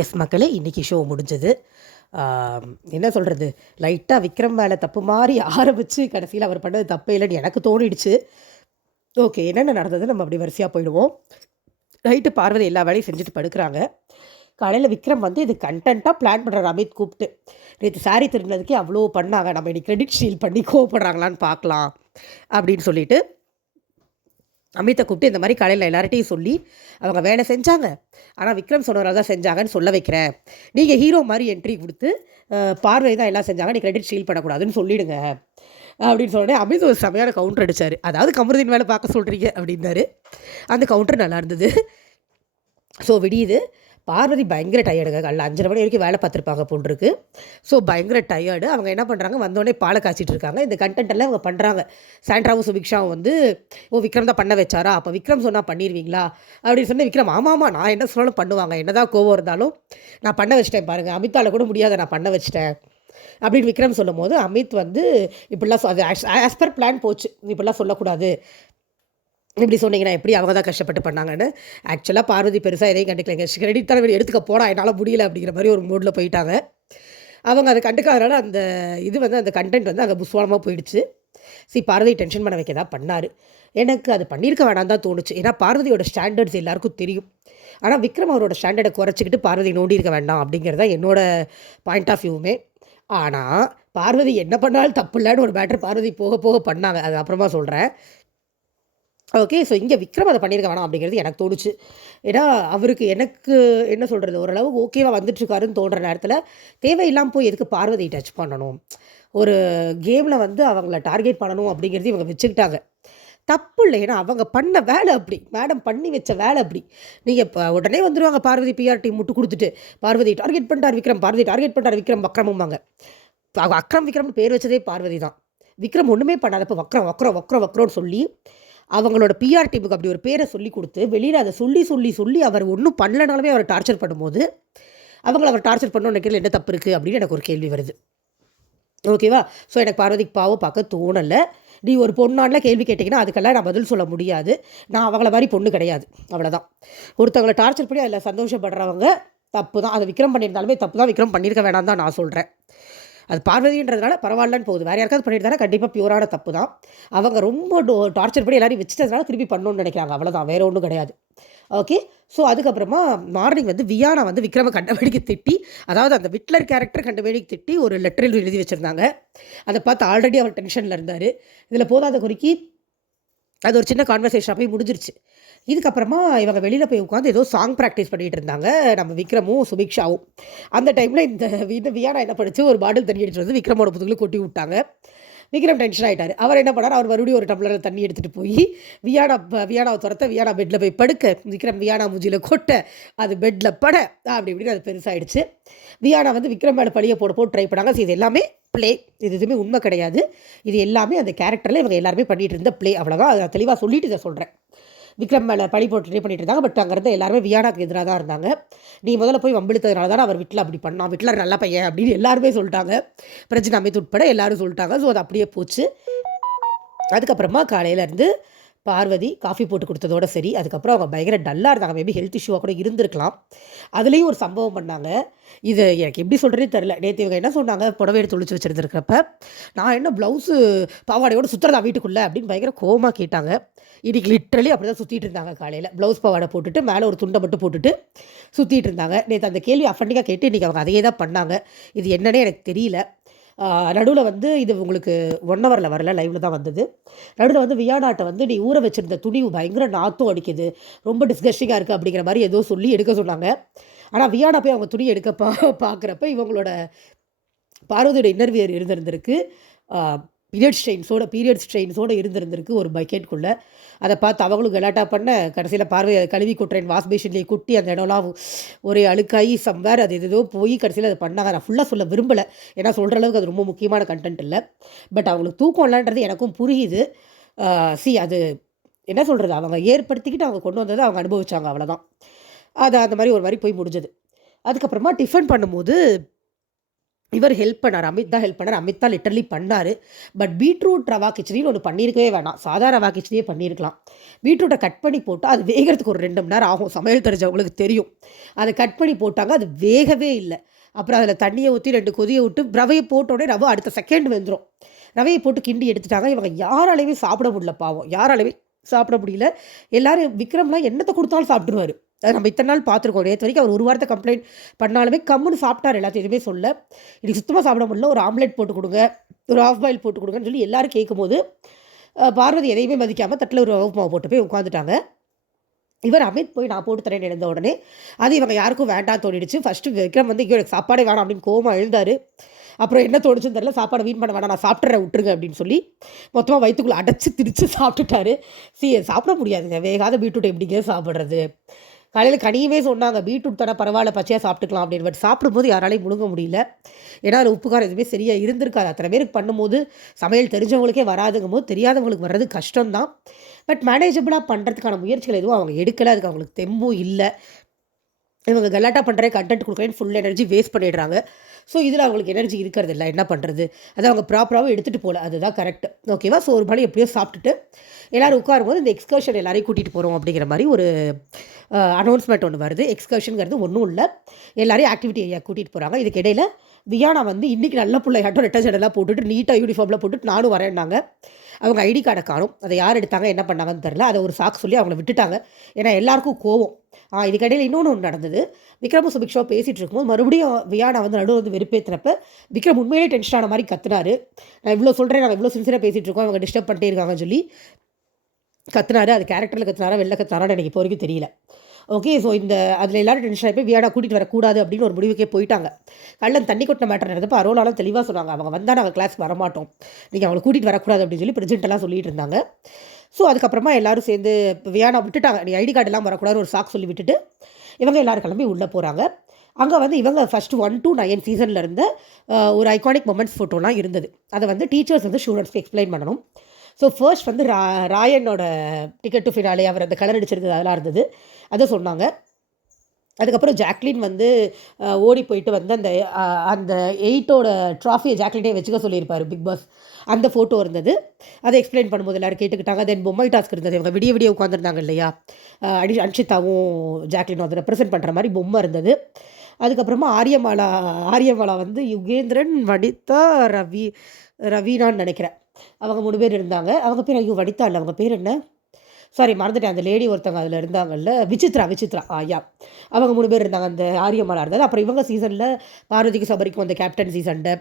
S மக்களே இன்றைக்கி show முடிஞ்சது. என்ன சொல்கிறது லைட்டாக விக்ரம் மேலே தப்பு மாதிரி ஆரம்பித்து கடைசியில் அவர் பண்ணது தப்பே இல்லைன்னு எனக்கு தோணிடுச்சு. ஓகே என்னென்ன நடந்தது நம்ம அப்படி வரிசையாக போயிடுவோம். நைட்டு பார்வதி எல்லா வேலையும் செஞ்சுட்டு படுக்கிறாங்க. காலையில் விக்ரம் வந்து இது கண்டென்ட்டாக பிளான் பண்ணுறாரு அமித் கூப்பிட்டு. நேற்று சாரி திருடினதுக்கே அவ்வளோ பண்ணாங்க. நம்ம இன்னைக்கு கிரெடிட் ஷீல் பண்ணி கோவப்படுறாங்களான்னு பார்க்கலாம் அப்படின்னு சொல்லிட்டு. அமித்தை கூப்பிட்டு இந்த மாதிரி காலையில் எல்லார்ட்டையும் சொல்லி அவங்க வேலை செஞ்சாங்க. ஆனால் விக்ரம் சொன்னவரால் தான் செஞ்சாங்கன்னு சொல்ல வைக்கிறேன். நீங்கள் ஹீரோ மாதிரி என்ட்ரி கொடுத்து பார்வை தான் எல்லாம் செஞ்சாங்க. நீ கிரெடிட் ஷீல் பண்ணக்கூடாதுன்னு சொல்லிடுங்க. அப்படின்னு சொன்னே அமித் ஒரு செமையான கவுண்டர் அடிச்சார். அதாவது கமருதீன் வேலை பார்க்க சொல்கிறீங்க அப்படின்னாரு. அந்த கவுண்டர் நல்லா இருந்தது. ஸோ விடியுது. பார்வதி பயங்கர டயர்டுங்க காலைல அஞ்சரை மணி வரைக்கும் வேலை பார்த்துருப்பாங்க போன்றிருக்கு ஸோ பயங்கர டயர்டு அவங்க என்ன பண்ணுறாங்க வந்தோடனே பாலை காய்ச்சிட்டு இருக்காங்க. இந்த கண்டென்ட்டெல்லாம் அவங்க பண்ணுறாங்க சாண்ட்ராவும் சுபிக்ஷாவும் வந்து ஓ விக்ரம் தான் பண்ண வச்சாரா? அப்போ விக்ரம் சொன்னால் பண்ணிடுவீங்களா அப்படின்னு சொன்னால் விக்ரம் ஆமாம் நான் என்ன சொன்னாலும் பண்ணுவாங்க. என்னதான் கோவம் இருந்தாலும் நான் பண்ண வச்சிட்டேன் பாருங்கள் அமித்தால கூட முடியாத நான் பண்ண வச்சிட்டேன். அப்படின்னு விக்ரம் சொல்லும் போது அமித் வந்து இப்படிலாம் அது ஆஸ் பர் பிளான் போச்சு. இப்படிலாம் சொல்லக்கூடாது. இப்படி சொன்னீங்கன்னா எப்படி அவங்க தான் கஷ்டப்பட்டு பண்ணாங்கன்னு? ஆக்சுவலாக பார்வதி பெருசாக எதையும் கண்டுக்கலைங்க கிரெடிட் தான் எடுத்துக்க போடா என்னால் முடியல அப்படிங்கிற மாதிரி ஒரு மூடில் போயிட்டாங்க. அவங்க அதை கண்டுக்காதனால அந்த இது வந்து அந்த கண்டென்ட் வந்து அங்கே புஸ்வானமாக போயிடுச்சு. சி பார்வதி டென்ஷன் பண்ண வைக்க தான் பண்ணார். எனக்கு அது பண்ணியிருக்க வேணாம் தான் தோணுச்சு. ஏன்னா பார்வதியோட ஸ்டாண்டர்ட்ஸ் எல்லாருக்கும் தெரியும். ஆனால் விக்ரம் அவரோட ஸ்டாண்டர்டை குறைச்சிக்கிட்டு பார்வதி நோண்டி இருக்க வேண்டாம் அப்படிங்கிறது தான் என்னோட பாயிண்ட் ஆஃப் வியூவுமே ஆனால் பார்வதி என்ன பண்ணாலும் தப்பு இல்லைன்னு ஒரு மேட்ரு பார்வதி போக போக பண்ணாங்க. அது அப்புறமா சொல்கிறேன் ஓகே ஸோ இங்கே விக்ரம் அதை பண்ணியிருக்க வேணாம் அப்படிங்கிறது எனக்கு தோணுச்சு. ஏன்னா அவருக்கு எனக்கு என்ன சொல்கிறது ஓரளவு ஓகேவாக வந்துட்டுருக்காருன்னு தோன்ற நேரத்தில் தேவையில்லாமல் போய் எதுக்கு பார்வதியை டச் பண்ணணும்? ஒரு கேமில் வந்து அவங்கள டார்கெட் பண்ணணும் அப்படிங்கிறது இவங்க வச்சுக்கிட்டாங்க. தப்பு இல்லை ஏன்னா அவங்க பண்ண வேலை அப்படி. மேடம் பண்ணி வச்ச வேலை அப்படி. நீங்கள் இப்போ உடனே வந்துடுவாங்க பார்வதி பிஆர்டி முட்டு கொடுத்துட்டு பார்வதி டார்கெட் பண்ணிட்டார் விக்ரம் பார்வதி டார்கெட் பண்ணிட்டார் விக்ரம் அக்ரமும்பாங்க அக்ரம் விக்ரம்னு பேர் வச்சதே பார்வதி தான். விக்ரம் ஒன்றுமே பண்ணாத இப்போ வக்ரம் வக்ரம் வக்ரம் வக்ரம்னு சொல்லி அவங்களோட பிஆர் டீமுக்கு அப்படி ஒரு பேரை சொல்லி கொடுத்து வெளியில் அதை சொல்லி சொல்லி சொல்லி அவர் ஒன்றும் பண்ணலனாலுமே அவரை டார்ச்சர் பண்ணும்போது அவங்கள அவர் டார்ச்சர் பண்ணணும்னு நினைக்கிறது என்ன தப்பு இருக்குது அப்படின்னு எனக்கு ஒரு கேள்வி வருது. ஓகேவா ஸோ எனக்கு பார்வதிக்கு பாவம் பார்க்க தோணலை. நீ ஒரு பொண்ணான்ல கேள்வி கேட்டிங்கன்னா அதுக்கெல்லாம் நான் பதில் சொல்ல முடியாது. நான் அவங்கள மாதிரி பொண்ணு கிடையாது. அவ்வளோதான் ஒருத்தவங்களை டார்ச்சர் பண்ணி அதில் சந்தோஷப்படுறவங்க தப்பு தான். அதை விக்ரம் பண்ணியிருந்தாலுமே தப்பு தான். விக்ரம் பண்ணியிருக்க வேணாம் தான் நான் சொல்கிறேன் அது பார்வதின்றதுனால பரவாயில்லன்னு போகுது. வேறு யாருக்காவது பண்ணியிருந்தாலும் கண்டிப்பாக பியூரான தப்பு தான் அவங்க ரொம்ப டார்ச்சர் பண்ணி எல்லாரையும் வச்சுட்டதுனால திருப்பி பண்ணணும்னு நினைக்கிறாங்க. அவ்வளோதான் வேறு ஒன்றும் கிடையாது. ஓகே? ஸோ அதுக்கப்புறமா மார்னிங் வந்து வியானா வந்து விக்ரம கண்டபடிக்கு திட்டி அதாவது அந்த விட்லர் கேரக்டர் கண்டபடிக்கு திட்டி ஒரு லெட்டரில் எழுதி வச்சுருந்தாங்க. அதை பார்த்து ஆல்ரெடி அவர் டென்ஷனில் இருந்தார். இதில் போதாத குறிக்கி அது ஒரு சின்ன கான்வர்சேஷன் போய் முடிஞ்சிருச்சு. இதுக்கப்புறமா இவங்க வெளியில் போய் உட்காந்து ஏதோ சாங் ப்ராக்டிஸ் பண்ணிகிட்டு இருந்தாங்க. நம்ம விக்ரமும் சுபிக்ஷாவும் அந்த டைமில் இந்த இந்த வியானா என்ன படித்து ஒரு பாட்டில் தண்ணி அடிச்சுட்டு வந்து விக்ரமோட புதுகுல கொட்டி விட்டாங்க. விக்ரம் டென்ஷன் ஆகிட்டார் அவர் என்ன பண்ணார்? அவர் மறுபடியும் ஒரு டம்ளரில் தண்ணி எடுத்துகிட்டு போய் வியானா வியானாவை துரத்த வியானா பெட்டில் போய் படுக்க விக்ரம் வியானா மூஞ்சியில் கொட்ட அது பெட்டில் பட அப்படி இப்படின்னு அது பெருசாகிடுச்சு வியானா வந்து விக்ரம் மேலே பழிய போட போட்டு ட்ரை பண்ணாங்க. ஸோ இது எல்லாமே ப்ளே இது எதுவுமே உண்மை கிடையாது. இது எல்லாமே அந்த கேரக்டரில் இவங்க எல்லாருமே பண்ணிகிட்டு இருந்த ப்ளே அவ்வளோதான் அதை தெளிவாக சொல்லிட்டு இதை சொல்கிறேன் விக்ரம் மேலே பழி போட்டு ட்ரை பண்ணிட்டு இருந்தாங்க. பட் அங்கே இருந்த எல்லாருமே வியானாக்கு எதிராக தான் இருந்தாங்க. நீ முதல்ல போய் வம்பிழுத்ததுனால தான் அவர் வீட்டில் அப்படி பண்ணான் வீட்டில் நல்ல பையன் அப்படின்னு எல்லாருமே சொல்லிட்டாங்க. பிரச்சனை அமைத்து உட்பட எல்லாரும் சொல்லிட்டாங்க. ஸோ அது அப்படியே போச்சு. அதுக்கப்புறமா காலையிலேருந்து பார்வதி காஃபி போட்டு கொடுத்ததோட சரி. அதுக்கப்புறம் அவங்க பயங்கர டல்லாக இருந்தாங்க. மேபி ஹெல்த் இஷ்யூவாக கூட இருந்திருக்கலாம். அதுலேயும் ஒரு சம்பவம் பண்ணாங்க. இது எனக்கு எப்படி சொல்கிறதே தெரில நேற்று இவங்க என்ன சொன்னாங்க? புடவை எடுத்து ஒழிச்சு வச்சுருந்துருக்கிறப்ப நான் என்ன ப்ளவுஸு பாவாடையோட சுற்றுறதா வீட்டுக்குள்ளே? அப்படின்னு பயங்கர கோவமாக கேட்டாங்க. இன்றைக்கி லிட்ரலி அப்படி தான் சுற்றிட்டு இருந்தாங்க காலையில். ப்ளவுஸ் பாவாடை போட்டுட்டு மேலே ஒரு துண்டை மட்டும் போட்டுட்டு சுற்றிட்டு இருந்தாங்க. நேற்று அந்த கேள்வி அஃபண்டிக்காக கேட்டு இன்றைக்கி அவங்க அதையே தான் பண்ணாங்க. இது என்னன்னே எனக்கு தெரியல. நடுவில் வந்து இது உங்களுக்கு ஒன் ஹவரில் வரல லைவில் தான் வந்தது. நடுவில் வந்து வியானாட்டை வந்து நீ ஊற வச்சுருந்த துணி பயங்கர நாத்தம் அடிக்குது ரொம்ப டிஸ்கஸ்டிங்காக இருக்குது அப்படிங்கிற மாதிரி ஏதோ சொல்லி எடுக்க சொன்னாங்க. ஆனால் வியானா போய் அவங்க துணி எடுக்க பா பார்க்குறப்ப இவங்களோட பார்வதியோட இன்னர்வியர் இருந்திருந்திருக்கு. பீரியட் ஸ்ட்ரெயின்ஸோட பீரியட் ஸ்ட்ரெயின்ஸோடு இருந்திருந்திருக்கு ஒரு பக்கெட்டுக்குள்ளே அதை பார்த்து அவங்களும் கலாட்டா பண்ண கடைசியில் பார்வை கழுவி கொட்டுறேன் வாஷ் பேஷன்லேயே குட்டி அந்த இடம்லாம் ஒரே அழுக்காகி சம்வேர் அது எதோ போய் கடைசியில் அதை பண்ணாங்க. நான் ஃபுல்லாக சொல்ல விரும்பலை. ஏன்னா சொல்கிற அளவுக்கு அது ரொம்ப முக்கியமான கண்டென்ட் இல்லை. பட் அவங்களுக்கு தூக்கம் இல்லைன்றது எனக்கும் புரியுது. சி அது என்ன சொல்கிறது அவங்க ஏற்படுத்திக்கிட்டு அவங்க கொண்டு வந்ததை அவங்க அனுபவிச்சாங்க அவ்வளோதான் அது அந்த மாதிரி ஒரு மாதிரி போய் முடிஞ்சது. அதுக்கப்புறமா டிஃபன் பண்ணும்போது இவர் ஹெல்ப் பண்ணார் அமித் தான் ஹெல்ப் பண்ணார் அமித் தான் லிட்டர்லி பண்ணார். பட் பீட்ரூட் ரவா கிச்சடின்னு ஒன்று பண்ணியிருக்கவே வேணாம். சாதா ரவா கிச்சடியே பண்ணியிருக்கலாம் பீட்ரூட்டை கட் பண்ணி போட்டால் அது வேகிறதுக்கு ஒரு ரெண்டு மணி நேரம் ஆகும். சமையல் தெரிஞ்சவங்களுக்கு தெரியும். அதை கட் பண்ணி போட்டாங்க அது வேகவே இல்லை. அப்புறம் அதில் தண்ணியை ஊற்றி ரெண்டு கொதியை விட்டு ரவையை போட்டோடனே ரவை அடுத்த செகண்ட் வெந்துடும் ரவையை போட்டு கிண்டி எடுத்துட்டாங்க. இவங்க யாராலையுமே சாப்பிட முடியல பாவம். யாராலையுமே சாப்பிட முடியல. எல்லாரும் விக்ரம்லாம் என்னத்தை கொடுத்தாலும் சாப்பிட்ருவாரு அது நம்ம இத்தனை நாள் பார்த்துருக்கோம். நேற்று வரைக்கும் அவர் ஒரு வாரத்தை கம்ப்ளைண்ட் பண்ணாலுமே கம்முன்னு சாப்பிட்டார் எல்லாத்தையும். எதுவுமே சொல்ல. இன்னைக்கு சுத்தமாக சாப்பிட முடியல. ஒரு ஆம்லெட் போட்டு கொடுங்க. ஒரு ஆஃப் பாயில் போட்டு கொடுங்கன்னு சொல்லி எல்லோரும் கேட்கும்போது பார்வதி எதையுமே மதிக்காமல் தட்டில் ஒரு மாவு போட்டு போய் உட்காந்துட்டாங்க இவர் அமித் போய் நான் போட்டு தரேன் எழுந்த உடனே அது இவங்க யாருக்கும் வேண்டாம் தோணிடுச்சு. ஃபஸ்ட்டு விக்ரம் வந்து இங்கே எனக்கு சாப்பாடே வேணாம் அப்படின்னு கோவமா எழுந்தார். அப்புறம் என்ன தோணுச்சுன்னு தெரியல. சாப்பாடை வீண் பண்ண வேணாம். நான் சாப்பிட்றேன் விட்டுருங்க அப்படின்னு சொல்லி மொத்தமாக வயிற்றுக்குள்ளே அடைச்சி திரிச்சு சாப்பிட்டுட்டாரு. சி சாப்பிட முடியாதுங்க. வேகாத பீட்ரூட் எப்படிங்க சாப்பிட்றது? காலையில் கனியவே சொன்னாங்க பீட்ரூட் தானே பரவாயில்ல பச்சையாக சாப்பிட்டுக்கலாம் அப்படின்னு. பட் சாப்பிடும்போது யாராலையும் முழுங்க முடியல. ஏன்னா அதில் உப்பு காரம் எதுவுமே சரியாக இருந்திருக்காது. அத்தனை பேருக்கு பண்ணும்போது சமையல் தெரிஞ்சவங்களுக்கே வராதுங்கும் போது தெரியாதவங்களுக்கு வர்றது கஷ்டம்தான். பட் மேனேஜபிளாக பண்ணுறதுக்கான முயற்சிகள் எதுவும் அவங்க எடுக்கலை. அதுக்கு அவங்களுக்கு தெம்பும் இல்லை. இவங்க கலாட்டா பண்ணுற கண்டென்ட் கொடுக்குறேன்னு ஃபுல் எனர்ஜி வேஸ்ட் பண்ணிடுறாங்க. ஸோ இதில் அவங்களுக்கு எனர்ஜி இருக்கிறது இல்லை என்ன பண்ணுறது அதை அவங்க ப்ராப்பராகவும் எடுத்துகிட்டு போகல. அதுதான் கரெக்ட் ஓகேவா ஸோ ஒரு மணி எப்படியோ சாப்பிட்டுட்டு எல்லோரும் உட்காரும்போது இந்த எக்ஸ்கர்ஷன் எல்லாரையும் கூட்டிகிட்டு போகிறோம் அப்படிங்கிற மாதிரி ஒரு அனௌன்ஸ்மெண்ட் ஒன்று வருது. எக்ஸ்கர்ஷனுங்கிறது ஒன்றும் இல்லை. எல்லாரையும் ஆக்டிவிட்டி ஏரியா கூட்டிகிட்டு போகிறாங்க இதுக்கு இடையில வியானா வந்து இன்றைக்கி நல்ல பிள்ளையாட்டம் ரெட்டை ஜடெல்லாம் போட்டுட்டு நீட்டாக யூனிஃபார்மில் போட்டுட்டு நானும் வரேன்னாங்க. அவங்க ஐடி கார்டை காணும். அதை யார் எடுத்தாங்க என்ன பண்ணாங்கன்னு தெரில அதை ஒரு சாக்கு சொல்லி அவங்கள விட்டுட்டாங்க. ஏன்னா எல்லாருக்கும் கோவம். ஆ இதுக்கடையில் இன்னொன்று ஒன்று நடந்தது. விக்ரமும் சுபிக்ஷா பேசிகிட்டு இருக்கும்போது மறுபடியும் வியானா வந்து நடுவு வந்து வெறுப்பேற்றினப்ப விக்ரம் உண்மையிலே டென்ஷன் ஆன மாதிரி கத்துனாரு. நான் இவ்வளோ சொல்கிறேன் நாங்கள் இவ்வளோ சின்சியராக பேசிகிட்டு இருக்கோம் அவங்க டிஸ்டர்ப் பண்ணிட்டே இருக்காங்கன்னு சொல்லி கத்துனாரு. அது கேரக்டரில் கத்துனாரா வெளில கத்துனாரான்னு எனக்கு இப்போ வரைக்கும் தெரியல. ஓகே ஸோ இந்த அதில் எல்லாரும் டென்ஷன் ஆகி போய் வியாடா கூட்டிகிட்டு வரக்கூடாது அப்படின்னு ஒரு முடிவுக்கே போயிட்டாங்க. கள்ளன் தண்ணி கொட்டின மேட்டர் நடந்தப்போ அரோலாலும் தெளிவாக சொன்னாங்க அவங்க வந்தால் நாங்கள் கிளாஸ் வரமாட்டோம். நீங்கள் அவங்களை கூட்டிகிட்டு வரக்கூடாது அப்படின்னு சொல்லி பிரசிடென்ட் சொல்லிட்டு இருந்தாங்க. ஸோ அதுக்கப்புறமா எல்லாரும் சேர்ந்து வியானா விட்டுட்டாங்க. நீ ஐடி கார்டு எல்லாம் வரக்கூடாது ஒரு சாக் சொல்லி விட்டுட்டு இவங்க எல்லாரும் கிளம்பி உள்ளே போகிறாங்க அங்கே வந்து இவங்க ஃபஸ்ட் ஒன் டூ நைன் சீசனில் இருந்த ஒரு ஐகானிக் மொமெண்ட்ஸ் ஃபோட்டோலாம் இருந்தது. அதை வந்து டீச்சர்ஸ் வந்து ஸ்டூடெண்ட்ஸ்க்கு எக்ஸ்பிளைன் பண்ணணும். ஸோ ஃபர்ஸ்ட் வந்து ரா ராயனோட டிக்கெட் டு ஃபினாலே அவர் அந்த கலர் அடிச்சிருந்தது அதெல்லாம் இருந்தது. அதை சொன்னாங்க. அதுக்கப்புறம் ஜாக்லின் வந்து ஓடி போயிட்டு வந்து அந்த அந்த எயிட்டோட ட்ராஃபியை ஜாக்லினே வச்சுக்க சொல்லியிருப்பார் பிக் பாஸ். அந்த ஃபோட்டோ இருந்தது. அதை எக்ஸ்பிளைன் பண்ணும்போது எல்லோரும் கேட்டுக்கிட்டாங்க. தென் பொம்மை டாஸ்க் இருந்தது. இவங்க விடிய விடிய உட்காந்துருந்தாங்க இல்லையா? அஹ், அடி அன்ஷிதாவும் ஜாக்லினும் அதை ரெப்ரசென்ட் பண்ணுற மாதிரி பொம்மை இருந்தது. அதுக்கப்புறமா ஆரியமாலா ஆரியமாலா வந்து யுகேந்திரன் வனிதா ரவி ரவீனான்னு நினைக்கிறேன். அவங்க மூணு பேர் இருந்தாங்க. அவங்க பேர் ஐயோ வனிதா இல்லை. அவங்க பேர் என்ன? சாரி மறந்துட்டேன். அந்த லேடி ஒருத்தவங்க அதில் இருந்தாங்கல்ல. விசித்ரா விசித்ரா. ஆயா அவங்க மூணு பேர் இருந்தாங்க. அந்த ஆரியமாலா இருந்தது. அப்புறம் இவங்க சீசனில் பார்வதிக்கு சபரிக்கும் அந்த கேப்டன் சீசனில்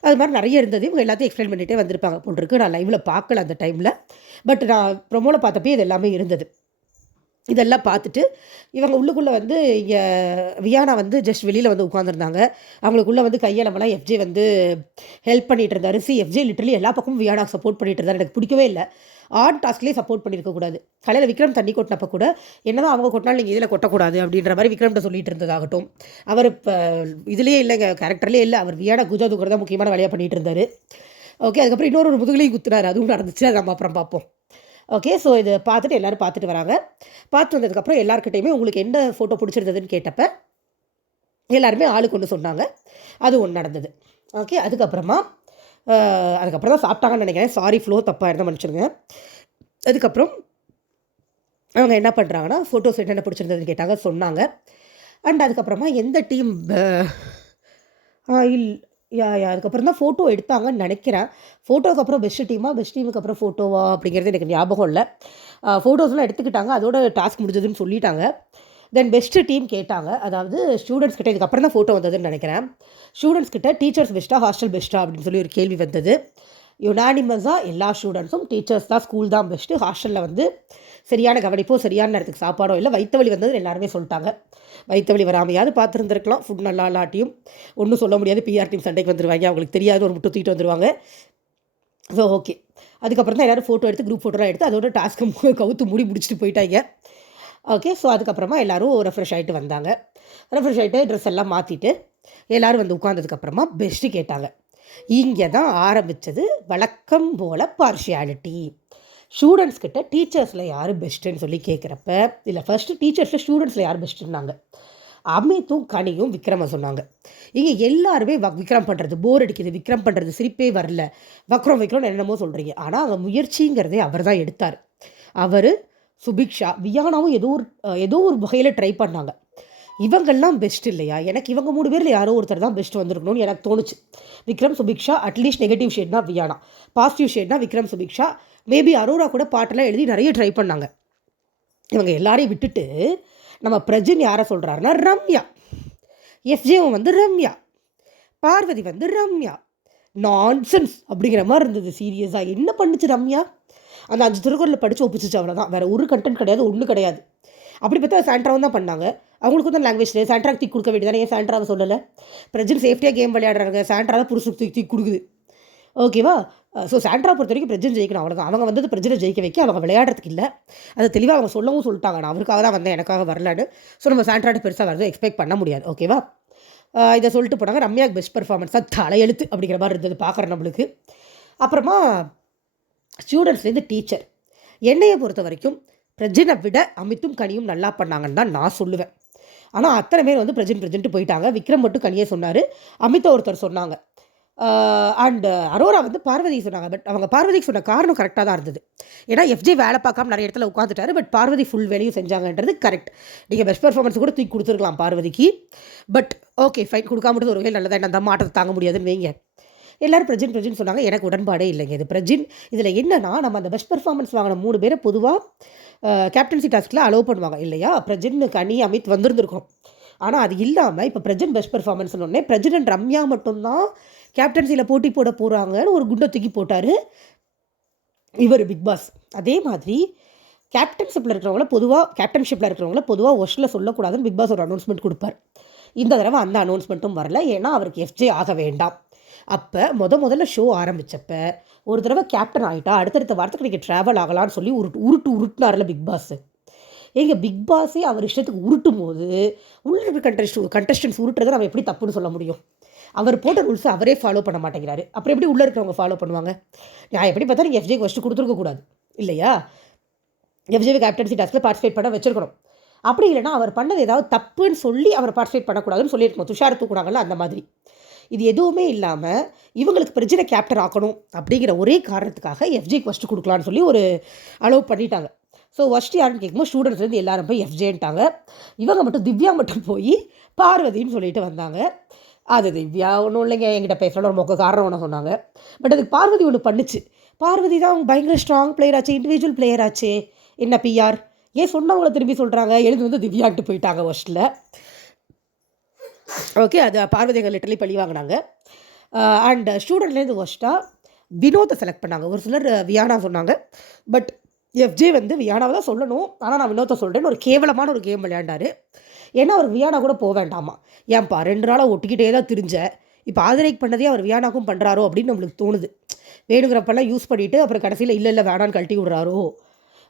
அது மாதிரி நிறைய இருந்தது. இவங்க எல்லாத்தையும் எக்ஸ்பிளைன் பண்ணிகிட்டே வந்திருப்பாங்க போட்டிருக்கு நான் லைவில் பார்க்கல அந்த டைமில் பட் நான் ப்ரொமோவில் பார்த்தப்பே இது எல்லாமே இருந்தது. இதெல்லாம் பார்த்துட்டு இவங்க உள்ளுக்குள்ளே வந்து இங்கே வியானா வந்து ஜஸ்ட் வெளியில் வந்து உட்காந்துருந்தாங்க அவங்களுக்குள்ளே வந்து கையளமெல்லாம் எஃப்ஜே வந்து ஹெல்ப் பண்ணிகிட்டு இருந்தார். சி எஃப்ஜே லிட்டரலி எல்லா பக்கமும் வியானாக்கு சப்போர்ட் பண்ணிகிட்டு இருந்தார். எனக்கு பிடிக்கவே இல்லை. ஆட் டாஸ்க்லேயே சப்போர்ட் பண்ணியிருக்கக்கூடாது காலையில் விக்ரம் தண்ணி கொட்டினப்ப கூட என்னதான் அவங்க கொட்டினாலும் நீங்கள் இதில் கொட்டக்கூடாது அப்படின்ற மாதிரி விக்ரம்கிட்ட சொல்லிட்டு இருந்ததாகட்டும். அவர் இப்போ இதுலேயே இல்லைங்க கேரக்டர்லேயே இல்லை. அவர் வியானா குஜா தூக்குறது தான் முக்கியமான வேலையாக பண்ணிகிட்டு இருந்தார். ஓகே அதுக்கப்புறம் இன்னொரு ஒரு முதுகுலையும் அதுவும் நடந்துச்சு. அதை நம்ம அப்புறம் பார்ப்போம். ஓகே ஸோ இதை பார்த்துட்டு எல்லோரும் பார்த்துட்டு வராங்க. பார்த்து வந்ததுக்கப்புறம் எல்லாருக்கிட்டையுமே உங்களுக்கு என்ன ஃபோட்டோ பிடிச்சிருந்ததுன்னு கேட்டப்ப எல்லாருமே ஆளுக்கு ஒன்று சொன்னாங்க. அது ஒன்று நடந்தது. ஓகே அதுக்கப்புறமா அதுக்கப்புறம் தான் சாப்பிட்டாங்கன்னு நினைக்கிறேன். சாரி ஃப்ளோ தப்பாக இருந்தால் மன்னிச்சிருங்க அதுக்கப்புறம் அவங்க என்ன பண்ணுறாங்கன்னா ஃபோட்டோஸ் என்னென்ன பிடிச்சிருந்ததுன்னு கேட்டாங்க சொன்னாங்க. அண்ட் அதுக்கப்புறமா எந்த டீம் இல் யா யா அதுக்கப்புறம் தான் ஃபோட்டோ எடுத்தாங்கன்னு நினைக்கிறேன். ஃபோட்டோக்கு அப்புறம் பெஸ்ட் டீமா பெஸ்ட் டீமுக்கு அப்புறம் ஃபோட்டோவா அப்படிங்கிறது எனக்கு ஞாபகம் இல்லை. ஃபோட்டோஸ்லாம் எடுத்துக்கிட்டாங்க. அதோட டாஸ்க் முடிஞ்சதுன்னு சொல்லிட்டாங்க. தென் பெஸ்ட்டு டீம் கேட்டாங்க. அதாவது ஸ்டூடெண்ட்ஸ் கிட்ட இதுக்கப்புறம் தான் ஃபோட்டோ வந்ததுன்னு நினைக்கிறேன். ஸ்டூடெண்ட்ஸ் கிட்ட டீச்சர்ஸ் பெஸ்ட்டாக ஹாஸ்டல் பெஸ்ட்டாக அப்படின்னு சொல்லி ஒரு கேள்வி வந்தது. யுனானிமஸாக எல்லா ஸ்டூடெண்ட்ஸும் டீச்சர்ஸ் தான் ஸ்கூல் தான் பெஸ்ட்டு ஹாஸ்டலில் வந்து சரியான கவனிப்போ சரியான நேரத்துக்கு சாப்பாடோ இல்லை வயிற்று வலி வந்தது எல்லாருமே சொல்லிட்டாங்க. வயிற்று வலி வராமையாவது பார்த்துருந்துருக்கலாம் ஃபுட் நல்லா இல்லாட்டியும். ஒன்றும் சொல்ல முடியாது பிஆர் டீம் சண்டைக்கு வந்துருவாங்க அவங்களுக்கு தெரியாது ஒரு முட்டு தூக்கிட்டு வந்துருவாங்க. ஸோ ஓகே அதுக்கப்புறம் தான் எல்லோரும் ஃபோட்டோ எடுத்து குரூப் ஃபோட்டோலாம் எடுத்து அதோட டாஸ்க்கு கவுத்து மூடி முடிச்சுட்டு போயிட்டாங்க. ஓகே ஸோ அதுக்கப்புறமா எல்லோரும் ரெஃப்ரெஷ் ஆகிட்டு வந்தாங்க. ரெஃப்ரெஷ் ஆகிட்டு ட்ரெஸ் எல்லாம் மாற்றிட்டு எல்லோரும் வந்து உட்காந்ததுக்கப்புறமா பெஸ்ட்டு கேட்டாங்க. இங்கே தான் ஆரம்பித்தது வழக்கம் போல் பார்ஷியாலிட்டி ஸ்டூடெண்ட்ஸ் கிட்ட டீச்சர்ஸில் யார் பெஸ்ட்டுன்னு சொல்லி கேட்குறப்ப இல்லை ஃபஸ்ட்டு டீச்சர்ஸில் ஸ்டூடெண்ட்ஸில் யார் பெஸ்ட்டுன்னாங்க அமித்தும் கனியும் விக்ரம சொன்னாங்க. இங்கே எல்லாருமே வ விக்ரம் பண்ணுறது போர் அடிக்குது விக்ரம் பண்ணுறது சிரிப்பே வரல. வக்ரம் விக்ரம்னு என்னமோ சொல்கிறீங்க ஆனால் அவங்க முயற்சிங்கிறதே அவர் தான் எடுத்தார். அவர் சுபிக்ஷா வியானாவும் ஏதோ ஒரு ஏதோ ஒரு வகையில் ட்ரை பண்ணாங்க. இவங்கெல்லாம் பெஸ்ட் இல்லையா? எனக்கு இவங்க மூணு பேரில் யாரோ ஒருத்தர் தான் பெஸ்ட் வந்திருக்கணும்னு எனக்கு தோணுச்சு. Vikram Subiksha at least negative ஷேட்னா Viyana. Positive ஷேட்னா விக்ரம் சுபிக்ஷா. மேபி அரோரா கூட பாட்டெல்லாம் எழுதி நிறைய ட்ரை பண்ணாங்க. இவங்க எல்லாரையும் விட்டுட்டு நம்ம பிரஜன் யாரை சொல்கிறாருன்னா ரம்யா. எஃப்ஜேவும் வந்து ரம்யா. பார்வதி வந்து ரம்யா. நான்சென்ஸ் அப்படிங்கிற மாதிரி இருந்தது. சீரியஸாக என்ன பண்ணுச்சு ரம்யா? அந்த அஞ்சு திருக்குறளில் படித்து ஒப்பிச்சிச்சு அவ்வளோதான் வேறு ஒரு கண்டென்ட் கிடையாது ஒன்றும் கிடையாது. அப்படி பார்த்தா சாண்ட்ராவும் தான் பண்ணாங்க. அவங்களுக்கு தான் லாங்குவேஜ் தெரியாது. சாண்ட்ராக்கு தூக்கி கொடுக்க வேண்டியதானே ஏன் சாண்ட்ராவை சொல்லலை? பிரஜன் சேஃப்டியாக கேம் விளையாடுறாங்க சாண்ட்ரா தான் புருஷுக்கு தூக்கி தூக்கி கொடுக்குது. ஓகேவா ஸோ சாண்ட்ரா பொறுத்த வரைக்கும் பிரஜன் ஜெயிக்கணும். அவ்வளோதான் அவங்க வந்தது பிரஜனை ஜெயிக்க வைக்க அவங்க விளையாடுறதுக்கு இல்லை. அதை தெளிவாக அவங்க சொல்லவும் சொல்லிட்டாங்க. நான் அவருக்காக தான் வந்தேன். எனக்காக வரலான்னு. ஸோ நம்ம சாண்ட்ராட்டு பெருசாக வரது எக்ஸ்பெக்ட் பண்ண முடியாது. ஓகேவா இதை சொல்லிட்டு போனாங்க. ரம்யாக்கு பெஸ்ட் பர்ஃபார்மன்ஸ் தலையெழுத்து அப்படிங்கிற மாதிரி இருந்தது பார்க்குற நம்மளுக்கு. அப்புறமா ஸ்டூடெண்ட்ஸ்லேருந்து டீச்சர் என்னையை பொறுத்த வரைக்கும் பிரஜனை விட அமித்தும் கனியும் நல்லா பண்ணாங்கன்னு தான் நான் சொல்லுவேன். ஆனால் அத்தனை பேர் வந்து பிரஜென்ட் பிரஜென்ட் போயிட்டாங்க. விக்ரம் மட்டும் கனியே சொன்னார். அமிதா ஒருத்தர் சொன்னாங்க. அண்ட் அரோரா வந்து பார்வதி சொன்னாங்க. பட் அவங்க பார்வதிக்கு சொன்ன காரணம் கரெக்டாக தான் இருந்தது. ஏன்னா எஃப்ஜே வேலை பார்க்காம நிறைய இடத்துல உட்காந்துட்டாரு பட் பார்வதி ஃபுல் வேலையும் செஞ்சாங்கன்றது கரெக்ட் நீங்கள் பெஸ்ட் பெர்ஃபார்மன்ஸ் கூட தூக்கி கொடுத்துருக்கலாம் பார்வதிக்கு. பட் ஓகே ஃபைன் கொடுக்காம ஒரு வேலை நல்லதாக என்ன அந்த மாட்டத்தை தாங்க முடியாதுன்னு வைங்க. எல்லோரும் பிரஜின் பிரஜின் சொன்னாங்க. எனக்கு உடன்பாடே இல்லைங்க இது. பிரஜின் இதில் என்னன்னா நம்ம அந்த பெஸ்ட் பர்ஃபார்மன்ஸ் வாங்கின மூணு பேரை பொதுவாக கேப்டன்சி டாஸ்கில் அலோவ் பண்ணுவாங்க. இல்லையா? பிரஜின் கனி அமித் வந்திருந்திருக்கோம். ஆனால் அது இல்லாமல் இப்போ பிரஜன் பெஸ்ட் பர்ஃபார்மன்ஸ் ஒன்னே ரம்யா மட்டும்தான் கேப்டன்சியில் போட்டி போட போகிறாங்கன்னு ஒரு குண்டை தூக்கி போட்டார் இவர் பிக் பாஸ் அதே மாதிரி கேப்டன்ஷிப்பில் இருக்கிறவங்கள பொதுவாக கேப்டன்ஷிப்பில் இருக்கிறவங்கள பொதுவாக ஒஷில் சொல்லக்கூடாதுன்னு பிக் பாஸ் ஒரு அனௌன்ஸ்மெண்ட் கொடுப்பார். இந்த தடவை அந்த அனௌன்ஸ்மெண்ட்டும் வரல. ஏன்னா அவருக்கு எஃப்ஜே ஆக வேண்டாம். அப்போ முத முதல்ல ஷோ ஆரம்பித்தப்ப ஒரு தடவை கேப்டன் ஆகிட்டா அடுத்தடுத்த வாரத்துக்கு நீங்கள் ட்ராவல் ஆகலான்னு சொல்லி உருட்டு உருட்டு உருட்டினார்ல பிக் பாஸு எங்கள் பிக் பாஸே அவர் இஷ்டத்துக்கு உருட்டும் போது உள்ள இருக்கிற கண்டஸ்ட் கண்டஸ்டன்ஸ் உருட்டுறதை நம்ம எப்படி தப்புன்னு சொல்ல முடியும்? அவர் போட்ட ரூல்ஸை அவரே ஃபாலோ பண்ண மாட்டேங்கிறாரு. அப்புறம் எப்படி உள்ளே இருக்கிறவங்க ஃபாலோ பண்ணுவாங்க? நான் எப்படி பார்த்தா நீங்கள் எஃப்ஜே ஃபஸ்ட்டு கொடுத்துருக்கக்கூடாது இல்லையா? எஃப்ஜே கேப்டன்சி டாஸ்கில் பார்ட்டிசிபேட் பண்ண வச்சுருக்கணும். அப்படி இல்லைனா அவர் பண்ணது ஏதாவது தப்புன்னு சொல்லி அவர் பார்ட்டிசிபேட் பண்ணக்கூடாதுன்னு சொல்லியிருக்கோம் துஷார் தூக்குனாங்கல்ல அந்த மாதிரி. இது எதுவுமே இல்லாமல் இவங்களுக்கு பிரச்சனை கேப்டர் ஆக்கணும் அப்படிங்கிற ஒரே காரணத்துக்காக எஃப்ஜேக்கு ஃபஸ்ட்டு கொடுக்கலான்னு சொல்லி ஒரு அலோவ் பண்ணிட்டாங்க. ஸோ ஃபஸ்ட் யாருன்னு கேட்கும்போது ஸ்டூடெண்ட்ஸ்லேருந்து எல்லாரும் போய் எஃப்ஜேன்ட்டாங்க இவங்க மட்டும் திவ்யா மட்டும் போய் பார்வதின்னு சொல்லிட்டு வந்தாங்க. அது திவ்யா ஒன்றும் இல்லைங்க என்கிட்ட ஒரு மொக்க காரணம் ஒன்று சொன்னாங்க. பட் அதுக்கு பார்வதி ஒன்று பண்ணுச்சு. பார்வதி தான் பயங்கர ஸ்ட்ராங் பிளேயர் ஆச்சு இண்டிவிஜுவல் பிளேயர் ஆச்சு. என்ன பிஆர் ஏன் சொன்னவங்கள திரும்பி சொல்கிறாங்க எழுந்து வந்து திவ்யாக்கிட்டு போயிட்டாங்க ஃபஸ்ட்டில் ஓகே அது பார்வதி எங்கள் பழி வாங்கினாங்க அண்ட் uh, ஸ்டூடெண்ட்லேருந்து ஒஸ்ட்டாக வினோத்தை செலக்ட் பண்ணாங்க. ஒரு சிலர் uh, வியானா சொன்னாங்க. பட் எஃப்ஜே வந்து வியானாவை தான் சொல்லணும். ஆனால் நான் வினோத்தை சொல்கிறேன்னு ஒரு கேவலமான ஒரு கேம் விளையாண்டாரு. ஏன்னா அவர் வியானா கூட போக வேண்டாமா? ஏன்ப்பா ரெண்டு நாளாக ஒட்டிக்கிட்டே தான் திரிஞ்ச. இப்போ ஆதரைக் பண்ணதே அவர் வியானாக்கும் பண்ணுறாரோ அப்படின்னு நம்மளுக்கு தோணுது. வேணுங்கிறப்பெல்லாம் யூஸ் பண்ணிவிட்டு அப்புறம் கடைசியில் இல்லை இல்லை வேணான்னு கழட்டி விட்றாரோ?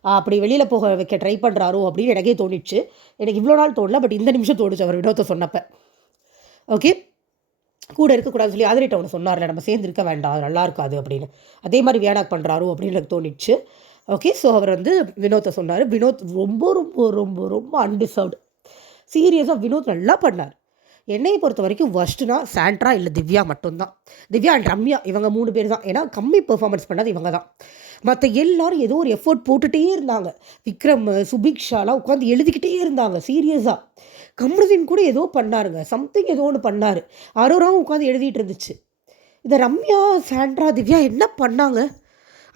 அப்படி வெளியில் போக வைக்க ட்ரை பண்ணுறாரோ அப்படின்னு எனக்கே தோணிச்சு எனக்கு இவ்வளோ நாள் தோணல பட் இந்த நிமிஷம் தோணுச்சு அவர் வினோத்தை சொன்னப்போ. ஓகே கூட இருக்கக்கூடாதுன்னு சொல்லி ஆதரிட்ட ஒன்று சொன்னார்ல நம்ம சேர்ந்து இருக்க வேண்டாம் அது நல்லா இருக்காது அப்படின்னு. அதே மாதிரி வேணாக் பண்ணுறாரோ அப்படின்னு எனக்கு தோணிடுச்சு. ஓகே ஸோ அவர் வந்து வினோத்தை சொன்னார். வினோத் ரொம்ப ரொம்ப ரொம்ப ரொம்ப அன்டிசர்வ்டு சீரியஸாக வினோத் நல்லா பண்ணார். என்னையை பொறுத்த வரைக்கும் ஃபஸ்ட்டுனா சாண்ட்ரா இல்லை திவ்யா மட்டும்தான். திவ்யா அண்ட் ரம்யா இவங்க மூணு பேர் தான். ஏன்னா கம்மி பெர்ஃபார்மன்ஸ் பண்ணது இவங்க தான். மற்ற எல்லோரும் ஏதோ ஒரு எஃபர்ட் போட்டுகிட்டே இருந்தாங்க. விக்ரம் சுபிக்ஷாலாம் உட்காந்து எழுதிக்கிட்டே இருந்தாங்க சீரியஸாக கமருதீன் கூட ஏதோ பண்ணாருங்க. சம்திங் ஏதோ ஒன்று பண்ணார். அரோராவும் உட்காந்து எழுதிட்டு இருந்துச்சு இந்த ரம்யா சாண்ட்ரா திவ்யா என்ன பண்ணாங்க?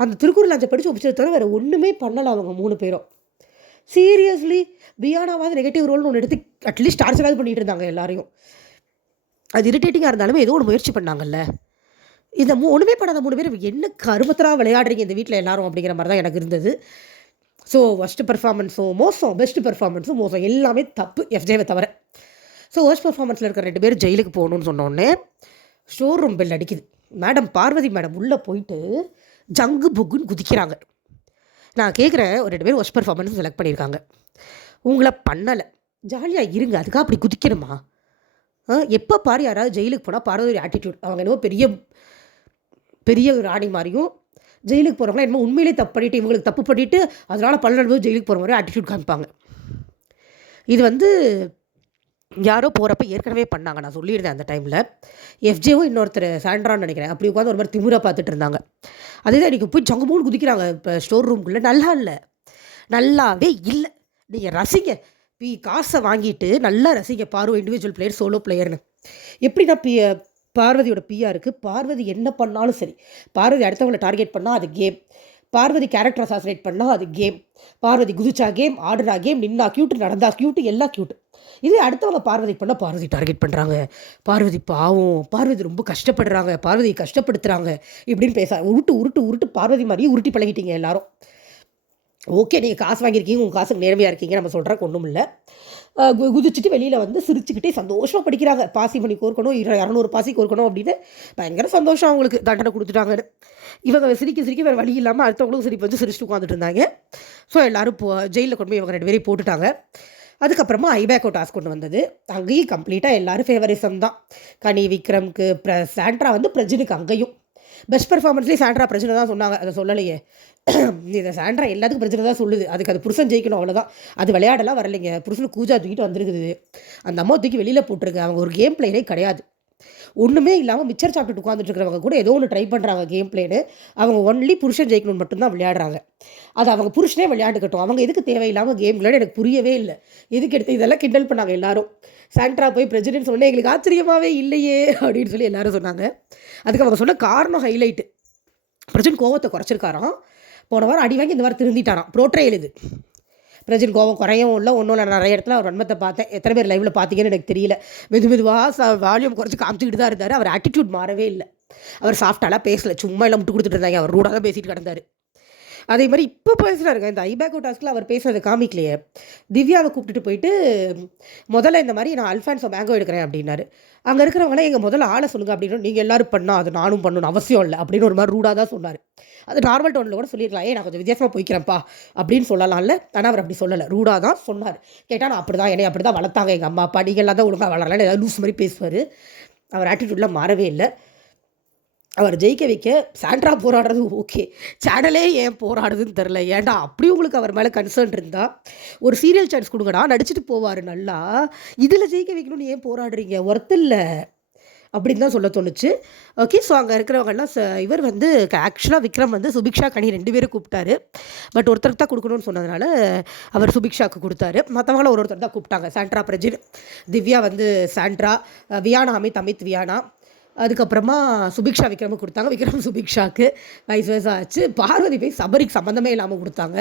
அந்த திருக்குறள் அஞ்சை படித்து ஒப்பிச்சதை தவிர வேறு ஒன்றுமே பண்ணலை அவங்க மூணு பேரும். சீரியஸ்லி பியானாவது நெகட்டிவ் ரோல்னு ஒன்று எடுத்து அட்லீஸ்ட் டார்ச்சராக பண்ணிகிட்டு இருந்தாங்க எல்லாரையும். அது இரிட்டேட்டிங்காக இருந்தாலுமே ஏதோ ஒன்று முயற்சி பண்ணாங்கல்ல. இந்த மூ ஒன்றுமே பண்ணாத மூணு பேர் என்ன கருமத்தராக விளையாடுறீங்க இந்த வீட்டில் எல்லாரும் அப்படிங்கிற மாதிரி தான் எனக்கு இருந்தது. ஸோ ஒஸ்ட் பெர்ஃபார்மன்ஸும் மோசம். பெஸ்ட் பெர்ஃபார்மன்ஸும் மோசம். எல்லாமே தப்பு. எஃப்ஜேவை தவிர. ஸோ ஒஸ்ட் பெர்ஃபார்மன்ஸில் இருக்கிற ரெண்டு பேர் ஜெயிலுக்கு போகணுன்னு சொன்னோடனே ஷோர் ரூம் பெல் அடிக்குது. மேடம் பார்வதி மேடம் உள்ளே போயிட்டு ஜங்கு புக்குன்னு குதிக்கிறாங்க. நான் கேட்குறேன் ஒரு ரெண்டு பேர் ஒஸ்ட் பெர்ஃபார்மன்ஸ் செலக்ட் பண்ணியிருக்காங்க. உங்களை பண்ணலை. ஜாலியாக இருங்க அதுக்காக அப்படி குதிக்கணுமா? எப்போ பாரு யாராவது ஜெயிலுக்கு போனால் பார்வதி ஆட்டிடியூட் அவங்க என்னவோ பெரிய பெரிய ராணி மாதிரியும் ஜெயிலுக்கு போகிறவங்களாம் என்னமோ உண்மையிலே தப்பு பண்ணிவிட்டு இவங்களுக்கு தப்பு பண்ணிவிட்டு அதனால் பல ஜெயிலுக்கு போகிற மாதிரி ஆட்டிடியூட் காமிப்பாங்க. இது வந்து யாரோ போகிறப்ப ஏற்கனவே பண்ணாங்க. நான் சொல்லியிருந்தேன் அந்த டைமில் எஃப்ஜேவும் இன்னொருத்தர் சாண்ட்ரான்னு நினைக்கிறேன். அப்படி உட்காந்து ஒரு மாதிரி திமிரா பார்த்துட்டு இருந்தாங்க. அதே தான் இன்றைக்கி போய் ஜங்குமோன்னு குதிக்கிறாங்க. இப்போ ஸ்டோர் ரூம்குள்ளே நல்லா இல்லை. நல்லாவே இல்லை. நீங்கள் ரசிங்க. பி காசை வாங்கிட்டு நல்லா ரசிங்க. பார்வை இண்டிவிஜுவல் பிளேயர் சோலோ பிளேயர்னு எப்படி நான் பி பார்வதியோட பியா இருக்குது பார்வதி என்ன பண்ணாலும் சரி. பார்வதி அடுத்தவங்களை டார்கெட் பண்ணால் அது கேம் பார்வதி கேரக்டர் அசாசினேட் பண்ணால் அது கேம் பார்வதி குதிச்சா கேம் ஆடுறா கேம் நின்னா க்யூட்டு நடந்தா க்யூட்டு எல்லாம் க்யூட்டு இதே அடுத்தவங்க பார்வதி பண்ணால் பார்வதி டார்கெட் பண்ணுறாங்க பார்வதி பாவம். பார்வதி ரொம்ப கஷ்டப்படுறாங்க. பார்வதி கஷ்டப்படுத்துகிறாங்க இப்படின்னு பேச உருட்டு உருட்டு உருட்டு பார்வதி மாதிரியே உருட்டி பழகிட்டீங்க எல்லாரும். ஓகே நீங்கள் காசு வாங்கியிருக்கீங்க உங்கள் காசுக்கு நேர்மையாக இருக்கீங்க நம்ம சொல்கிறக்கு ஒன்றும் இல்லை. குதிச்சுட்டு வெளியில் வந்து சிரிச்சுக்கிட்டே சந்தோஷமாக படிக்கிறாங்க. பாசி மணி கோர்க்கணும் இரநூறு பாசி கோர்க்கணும் அப்படின்னு பயங்கர சந்தோஷம் அவங்களுக்கு தண்டனை கொடுத்துட்டாங்கன்னு. இவங்க சிரிக்க சிரிக்க வேறு வழி இல்லாமல் அடுத்தவங்களுக்கும் சிரிப்பு வந்து சிரிச்சுட்டு உட்காந்துட்டு இருந்தாங்க. ஸோ எல்லோரும் போ ஜெயிலில் கொண்டு போய் இவங்க ரெண்டு பேரையும் போட்டுட்டாங்க. அதுக்கப்புறமா ஐபேக்கோ டாஸ்க் கொண்டு வந்தது. அங்கேயும் கம்ப்ளீட்டாக எல்லாரும் ஃபேவரிசம் தான். கனி விக்ரம்க்கு ப்ர சாண்ட்ரா வந்து பிரஜினுக்கு அங்கேயும். பெஸ்ட் பெர்ஃபார்மன்ஸ்லேயே சாண்ட்ரா பிரச்சனை தான் சொன்னாங்க. அதை சொல்லலையே. இதை சாண்ட்ரா எல்லாத்துக்கும் பிரச்சனை தான் சொல்லுது. அதுக்கு அது புருஷன் ஜெயிக்கணும் அவ்வளோதான் அது விளையாடலாம் வரலைங்க. புருஷனுக்கு கூஜா தூக்கிட்டு வந்திருக்குது. அந்த அம்மா தூக்கி வெளியில் போட்டிருக்கு. அவங்க ஒரு கேம் பிளேனே கிடையாது. ஒன்றுமே இல்லாமல் மிச்சர் சாப்பிட்டு உட்காந்துட்டு இருக்கிறவங்க கூட ஏதோ ஒன்று ட்ரை பண்ணுறாங்க கேம் பிளேனு அவங்க ஒன்லி புருஷன் ஜெயிக்கணும்னு மட்டும்தான் விளையாடுறாங்க. அது அவங்க புருஷனே விளையாண்டுக்கட்டும். அவங்க எதுக்கு தேவையில்லாமல் கேம் விளையாட எனக்கு புரியவே இல்லை. எதுக்கு எடுத்து இதெல்லாம் கிண்டல் பண்ணாங்க எல்லாரும். சாண்ட்ரா போய் பிரசிடென்ட் சொன்னேன் எங்களுக்கு ஆச்சரியமாகவே இல்லையே அப்படின்னு சொல்லி எல்லாரும் சொன்னாங்க. அதுக்கு அவங்க சொன்ன காரணம் ஹைலைட்டு பிரசிடென்ட் கோவத்தை குறைச்சிருக்காராம். போன வாரம் அடி வாங்கி இந்த வாரம் திருந்திட்டாராம். ப்ரோட்ரையல் இது. பிரஜன் கோவம் குறையவும் இல்லை. ஒன்றும் இல்லை நிறைய இடத்துல அவர் வன்மத்தை பார்த்தேன். எத்தனை பேர் லைவில் பார்த்தீங்கன்னு எனக்கு தெரியல. மெது மெதுவாக வால்யூம் குறைச்சி காமிச்சிக்கிட்டு தான் இருந்தார். அவர் ஆட்டிடியூட் மாறவே இல்லை. அவர் சாஃப்டாலாம் பேசல. சும்மா எல்லாம் முட்டு கொடுத்துட்டு இருந்தாங்க. அவர் ரூடாக தான் பேசிட்டு கிடந்தாரு. அதே மாதிரி இப்போ பேசுகிறாருங்க இந்த ஐபேக்கோ டாஸ்கில் அவர் பேசுறது காமிக்கலையே. திவ்யாவை கூப்பிட்டுட்டு போயிட்டு முதல்ல இந்த மாதிரி நான் அல்ஃபான்ஸோ மேங்கோ எடுக்கிறேன் அப்படின்னாரு. அங்கே இருக்கிறவங்களாம் எங்கள் முதல்ல ஆளை சொல்லுங்கள் அப்படின்னு நீங்கள் எல்லாரும் பண்ணால் அது நானும் பண்ணணும் அவசியம் இல்லை அப்படின்னு ஒரு மாதிரி ரூடாக தான் சொன்னார். அது நார்மல் டோனில் கூட சொல்லியிருக்கலாம் ஏ நான் கொஞ்சம் வித்தியாசமாக போய்க்கிறேன்ப்பா அப்படின்னு சொல்லலாம்ல. ஆனால் அவர் அப்படி சொல்லலை ரூடாக தான் சொன்னார். கேட்டால் நான் அப்படி தான் என்னை அப்படி தான் வளர்த்தாங்க எங்கள் அம்மா அப்பா நீங்கள் எல்லாம் தான் ஒழுங்காக வளரலன்னு ஏதாவது லூஸ் மாதிரி பேசுவார். அவர் ஆட்டிடியூட்லாம் மாறவே இல்லை. அவர் ஜெயிக்க வைக்க சாண்ட்ரா போராடுறது ஓகே. சேனலே ஏன் போராடுதுன்னு தெரில ஏன்டா? அப்படி உங்களுக்கு அவர் மேலே கன்சர்ன் இருந்தால் ஒரு சீரியல் சான்ஸ் கொடுங்கடா. நடிச்சுட்டு போவார் நல்லா. இதில் ஜெயிக்க வைக்கணும்னு ஏன் போராடுறீங்க? ஒர்த்து இல்லை. அப்படின்னு தான் சொல்ல தோணுச்சு. ஓகே ஸோ அங்கே இருக்கிறவங்கெல்லாம் ச இவர் வந்து ஆக்சுவலாக விக்ரம் வந்து சுபிக்ஷா கனி ரெண்டு பேரும் கூப்பிட்டாரு. பட் ஒருத்தருக்கு தான் கொடுக்கணும்னு சொன்னதுனால அவர் சுபிக்ஷாவுக்கு கொடுத்தாரு. மற்றவங்கள ஒரு ஒருத்தர் தான் கூப்பிட்டாங்க. சாண்ட்ரா பிரஜின் திவ்யா வந்து சாண்ட்ரா வியானா அமித் அமித் வியானா. அதுக்கப்புறமா சுபிக்ஷா விக்ரமுக்கு கொடுத்தாங்க. விக்ரம் சுபிக்ஷாக்கு வயசு வயசு ஆச்சு. பார்வதி போய் சபரிக்கு சம்மந்தமே இல்லாமல் கொடுத்தாங்க.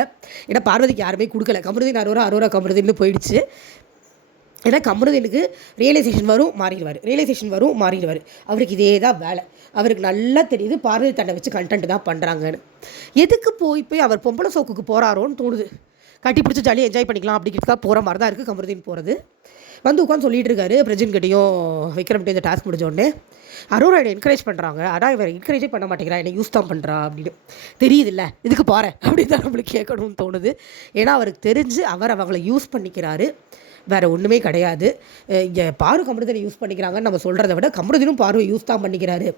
ஏன்னா பார்வதிக்கு யாருமே கொடுக்கல. கமருதீன் அரோரா அரோரா கமருதீன்னு போயிடுச்சு. ஏன்னா கமருதீனுக்கு ரியலைசேஷன் வரும் மாறிடுவார். ரியலைசேஷன் வரும் மாறிடுவார். அவருக்கு இதே தான் வேலை. அவருக்கு நல்லா தெரியுது பார்வதி தன்னை வச்சு கண்டென்ட் தான் பண்ணுறாங்கன்னு எதுக்கு போய் போய் அவர் பொம்பளை சோக்குக்கு போகிறாரோன்னு தோணுது. கட்டி பிடிச்சி ஜாலியாக என்ஜாய் பண்ணிக்கலாம் அப்படிங்கிறது தான் போகிற மாதிரி தான் இருக்குது கமருதீன் போகிறது வந்து உட்காந்து சொல்லிட்டு இருக்காரு பிரஜின் கிட்டையும் விக்ரம்கிட்டையும் இந்த டாஸ்க் முடிஞ்ச உடனே. அரோரா என்னை என்கரேஜ் பண்ணுறாங்க ஆனால் இவர் என்கரேஜே பண்ண மாட்டேங்கிறா. என்னை யூஸ் தான் பண்ணுறா அப்படின்னு. தெரியுதுல்ல? இதுக்கு பாரு. அப்படின்னு தான் நம்மளுக்கு கேட்கணும்னு தோணுது. ஏன்னா அவருக்கு தெரிஞ்சு அவர் அவங்கள யூஸ் பண்ணிக்கிறாரு. வேறு ஒன்றுமே கிடையாது. இங்கே பாரு கமருதனை யூஸ் பண்ணிக்கிறாங்கன்னு நம்ம சொல்கிறத விட கமருதனும் பார்வை யூஸ் தான் பண்ணிக்கிறாரு.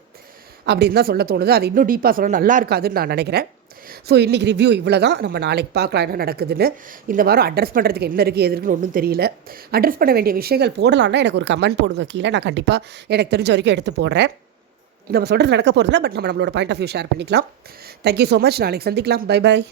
அப்படின்னு தான் சொல்ல தோணுது. அது இன்னும் டீப்பாக சொல்ல நல்லா இருக்காதுன்னு நான் நினைக்கிறேன். ஸோ இன்றைக்கி ரிவ்யூ இவ்வளோ தான் நம்ம நாளைக்கு பார்க்கலாம் என்ன நடக்குதுன்னு. இந்த வாரம் அட்ரஸ் பண்ணுறதுக்கு என்ன இருக்குது எது இருக்குன்னு ஒன்றும் தெரியல. அட்ரஸ் பண்ண வேண்டிய விஷயங்கள் போடலான்னா எனக்கு ஒரு கமெண்ட் போடுங்க கீழே. நான் கண்டிப்பாக எனக்கு தெரிஞ்ச வரைக்கும் எடுத்து போடுறேன். நம்ம சொல்கிறது நடக்க போகிறதில்ல பட் நம்ம நம்மளோட பாயிண்ட் ஆஃப் வியூ ஷேர் பண்ணிக்கலாம். தேங்க்யூ ஸோ மச் நாளைக்கு சந்திக்கலாம். Bye bye